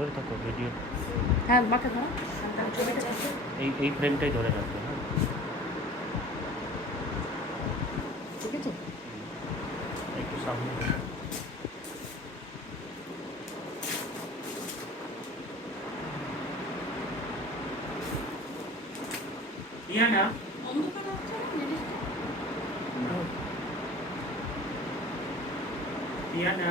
ধরে থাকো ভিডিও। হ্যাঁ মাকে ধরো, তাহলে ছবিটা দেখো। এই ফ্রেমটাই ধরে রাখবে, হ্যাঁ। ঠিক আছে। একটু সামনে ধরো। ইয়ানা অন্ধকার হচ্ছে না জিনিসটা। ইয়ানা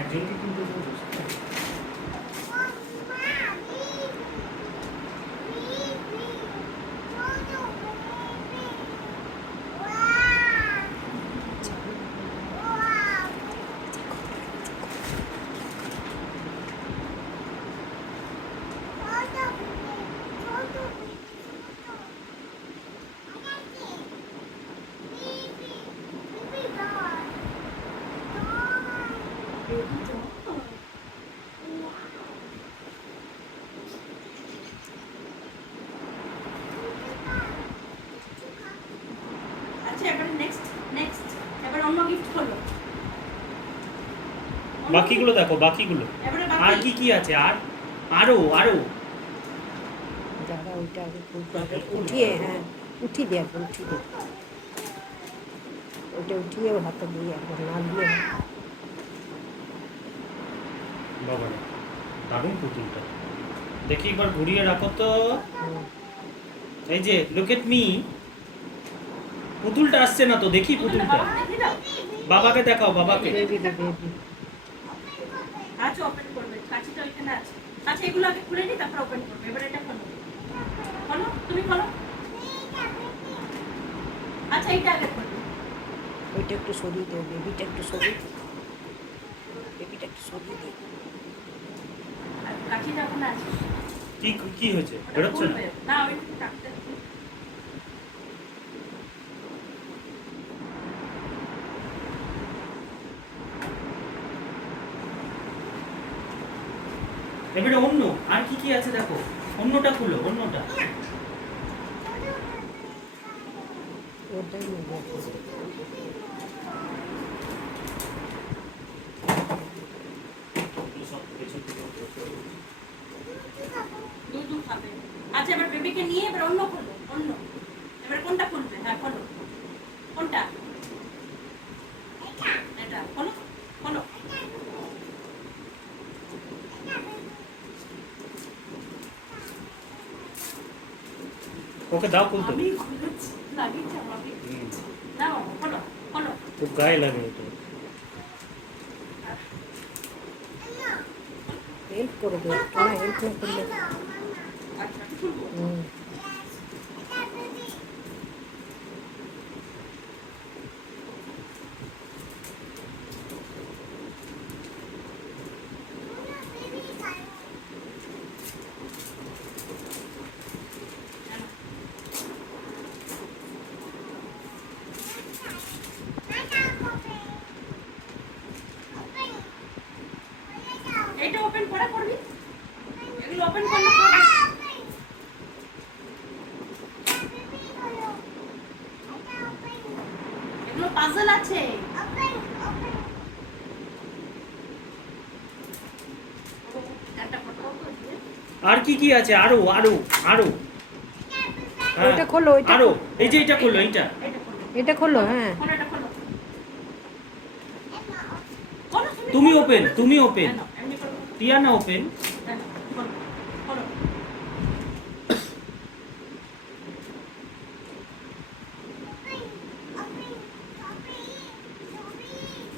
একজনকে কিন্তু বুঝতে হবে। আচ্ছা এবারে নেক্সট এবার অন্য গিফট খোলো। বাকিগুলো দেখো, বাকিগুলো এবারে আর কি কি আছে, আর আরো আরো দাদা ওইটা আগে খুলতে হবে, উঠিয়ে, হ্যাঁ উঠিয়ে দিয়ে একবার উঠিয়ে দিয়ে, ওইটা উঠিয়ে ওর হাতে দিয়ে একবার না দিয়ে। বাবা দারুণ পুতুলটা, দেখি একবার ঘুরিয়ে রাখো তো। এই যে লুক এট মি, পুতুলটা আসছে না তো, দেখি পুতুলটা। বাবাকে দেখাও, বাবাকে। বেবি বেবি আচ্ছা ওপেন করবে, কাঁচিটা ওইখানে আছে। আচ্ছা এগুলো আগে খুলে নি, তারপর ওপেন করবে। এবার এটা খোলো, খোলো তুমি খোলো। আচ্ছা এইটা আগে খোলো। ওইটা একটু সরিয়ে দেবে, বেবিটা একটু সরিয়ে দিই, বেবিটা একটু সরিয়ে দিই। আর কাঁচিটা ওখানে আছে। কি কি হয়েছে, বেরোচ্ছে না? খুলবে না, ওই টাকতে। এবারে অন্য আর কি কি আছে দেখো, অন্যটা খুলো, অন্যটা। ওটাই নেবো। দুধ খাবে। আচ্ছা এবার বেবিকে নিয়ে এবার অন্য খোলো, অন্য। এবার কোনটা খুলবে? হ্যাঁ খোলো, কোনটা? এটা খোলো, খোলো। ওকে দাও খুলতে। আমি খুলেছি, লাগিয়েছে আমাকে। নাও খোলো, খোলো। খুব গায়ে লাগে এটা। হেল্প করে দেবে, কেন হেল্প না করলে? আচ্ছা আমি খুলবো। হুম। এটা ওপেন করে করবি, এগুলো ওপেন করলে করবি। এগুলো পাজল আছে। একটা ফটো দিয়ে আর কি কি আছে, আরো আরো আরো। হ্যাঁ, ওইটা খোলো, ওইটা আরো এই যে এটা খোলো, এইটা। এটা খোলো, এটা খোলো, হ্যাঁ। খোলো, এটা খোলো। খোলো তুমি ওপেন, তুমি ওপেন। না, এমনি করো। Tiana open. খোলো, খোলো।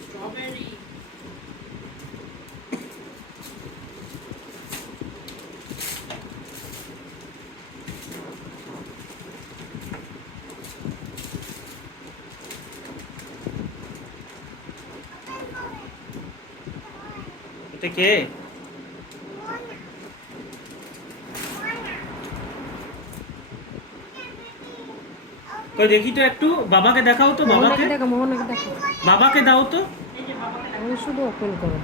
স্ট্রবেরি। এটা কে? কই দেখি তো একটু, বাবাকে দেখাও তো, বাবাকে মোহনাকে দেখো, মোহনাকে দেখো। বাবাকে দাও তো। এই যে বাবাকে দেখো। আমি শুধু ওপেন করো।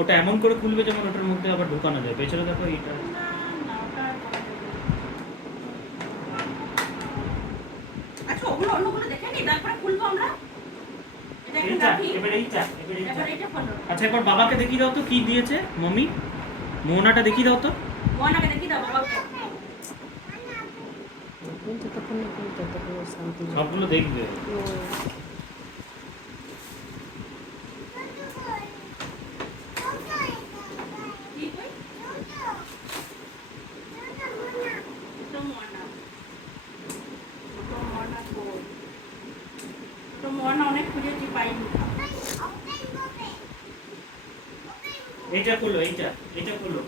ওটা এমন করে খুলবে যেমন ওটার মধ্যে আবার ঢোকানো যায়। পেছনে দেখো এটা। না, না, ওটা আর করা যাবে না। আচ্ছা, ওগুলো অন্যগুলো দেখে নি, তারপরে খুলবো আমরা। এটা একটা এইটা রাখি। এবার এইটা এবার এইটা। এবার এটা খোলো। আচ্ছা একবার বাবাকে দেখিয়ে দাও তো কি দিয়েছে মম্মি, মোহনাটা দেখিয়ে দাও তো। মোহনাকে দেখি দাও বাবাকে। ওপেন যতক্ষণ না করি ততক্ষণ শান্তি নেই। সবগুলো দেখবে। কি কই? ছোট মোহনা। ছোট মোহনা কই? ছোট মোহনা অনেক খুঁজেছি, পাইনি। এইটা খোলো, এইটা এইটা খোলো,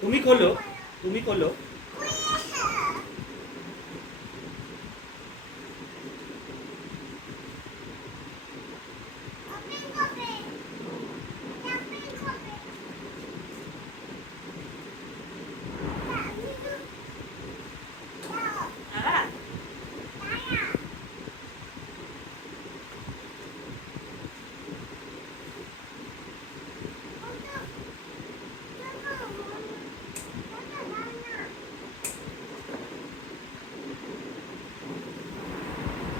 তুমি খোলো, তুমি খোলো। দাঁড়া।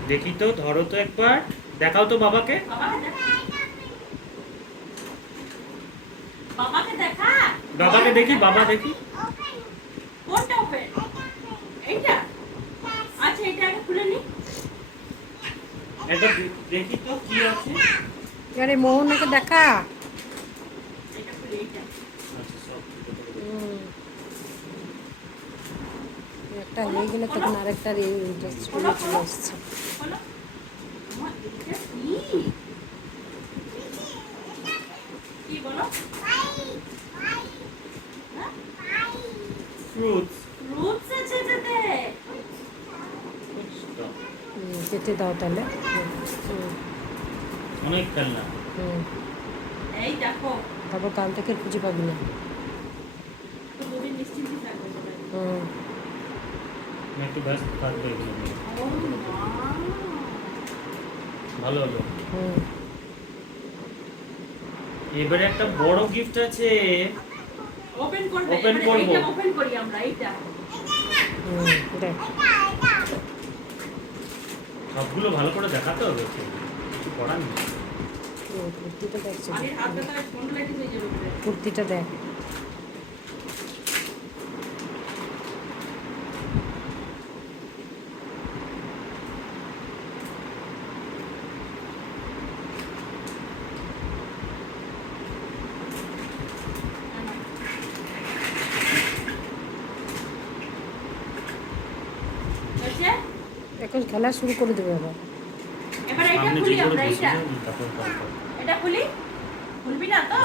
দেখি তো, ধরো তো একবার, দেখাও তো বাবাকে। বাবাকে দেখা। বাবাকে দেখা। বাবাকে দেখি, বাবা দেখি। কোনটা ওপেন? এইটা? আচ্ছা, এটা আগে খুলে নি। একবার দেখি তো কি আছে। আরে মোহনাকে দেখা। এটা খুলে, এইটা। আচ্ছা সব একটা হয়ে গেলে তখন আরেকটা ইন্টারেস্ট চলে আসছে। বলো। আমার এটা কি? কি বলো? হ্যাঁ? ফ্রুটস। রুটস আছে এটাতে। কেটে দাও তাহলে। অনেক খেলনা। এই দেখো, তারপর কাল থেকে খুঁজে পাবি না। তো দুদিন নিশ্চিন্তে থাকবে সবাই। আমি একটু ব্যস্ত থাকবো এগুলো নিয়ে। ও মা। ভালো হলো। এবারে একটা বড় গিফট আছে। ওপেন করবে। Open এবারে করবো। এইটা ওপেন করি আমরা, এইটা। দেখ সবগুলো ভালো করে দেখাতে হবে তো। কিছু করার নেই। কুর্তিটা দেখছি, পানির হাত ব্যথা স্পন্ডিলাইটিস হয়ে যাবে পুরো। কুর্তিটা দেখ। হয়েছে? এখন খেলা শুরু করে দেবে আবার। এবার এইটা সামনে খুলি যে করে আমরা, বসে এইটা। যাও, তারপর কল করো। এটা খুলি? খুলবি না তো?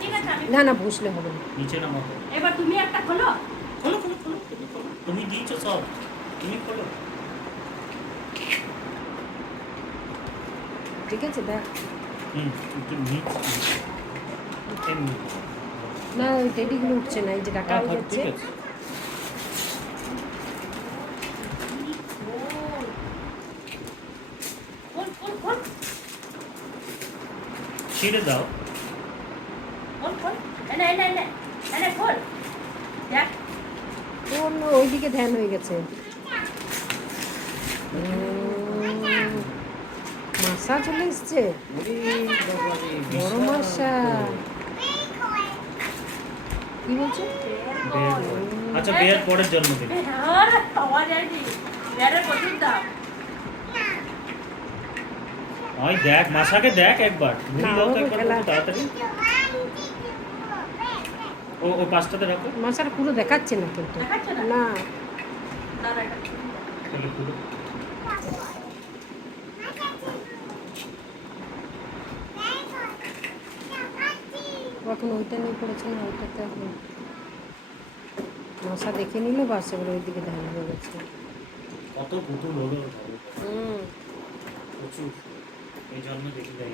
ঠিক আছে, আমি না না বসলে হবে না। নিচে নামাবো। এবার তুমি একটা খোলো। খোলো খোলো খোলো, তুমি খোলো। তুমি দিয়েছো সব, তুমি খোলো। ঠিক আছে দেখ। একটু নিচে এমনি। না ওই টেডিগুলো উঠছে না, এই যে ডাটা হয়ে যাচ্ছে। ঠিক আছে। খোল, খোল, খোল, ছেড়ে দাও। খোল, খোল। এনে, এনে, এনে, এনে, খোল। দেখ। অন্য ওইদিকে ধ্যান হয়ে গেছে। মাসা চলে এসছে, ওরে বাবা রে, বড় বিশাল মাসা। তো। কি বলছো? বের করে। আচ্ছা বিয়ের পরের জন্মদিন। আর পাওয়া যায়নি। বেড়ে প্রচুর দাম। ওই দেখ, মাসাকে দেখ একবার, ঘুরি না, দাও তো ওকে একবার খেলা- খুব তাড়াতাড়ি। ও পাঁচটাতে রাখো। মাসার পুরো দেখাচ্ছে না কিন্তু। দেখাচ্ছে না? না দাঁড়া, এটা খুলি। তাহলে খুলো। ও এখন ওইটা নিয়ে পড়েছে না, ওইটাতে এখন মাসা দেখে নিল, বাস এবার ওইদিকে ধ্যান হয়ে গেছে। কত পুতুল হলো হুম প্রচুর, এই জন্য দেখে যাই।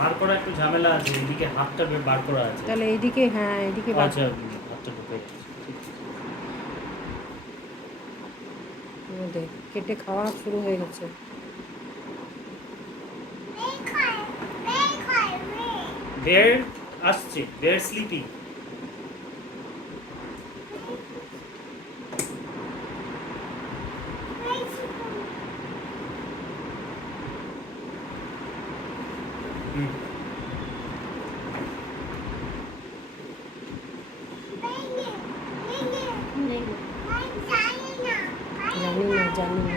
বার করা একটু ঝামেলা আছে, এদিকে হাতটা বার করা আছে। তাহলে এইদিকে, হ্যাঁ এইদিকে আচ্ছা, হাতটা ঢুকে গেছে। ঠিক আছে। দেখ কেটে খাওয়া শুরু হয়ে গেছে। বের আসছে, বের স্লিপিং। হুম। নেই গো। জানি না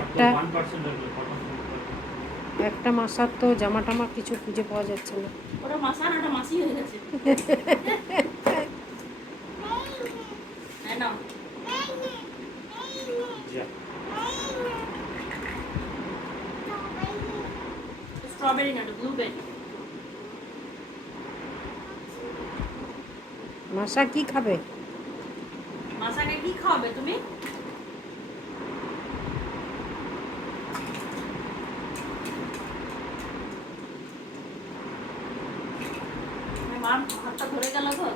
একটা 1% হলো, একটা মাসার তো জামা টামা কিছু খুঁজে পাওয়া যাচ্ছে না। ওটা মাসা না, ওটা মাসি হয়ে গেছে। হ্যাঁ না, যা। স্ট্রবেরি না, ব্লুবেরি। মাসা কি খাবে? মাসাকে কি খাওয়াবে তুমি? মার হাতটা ধরে গেল তো।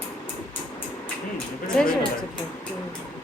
হুম, শেষ হয়ে হচ্ছে গেছে। তো।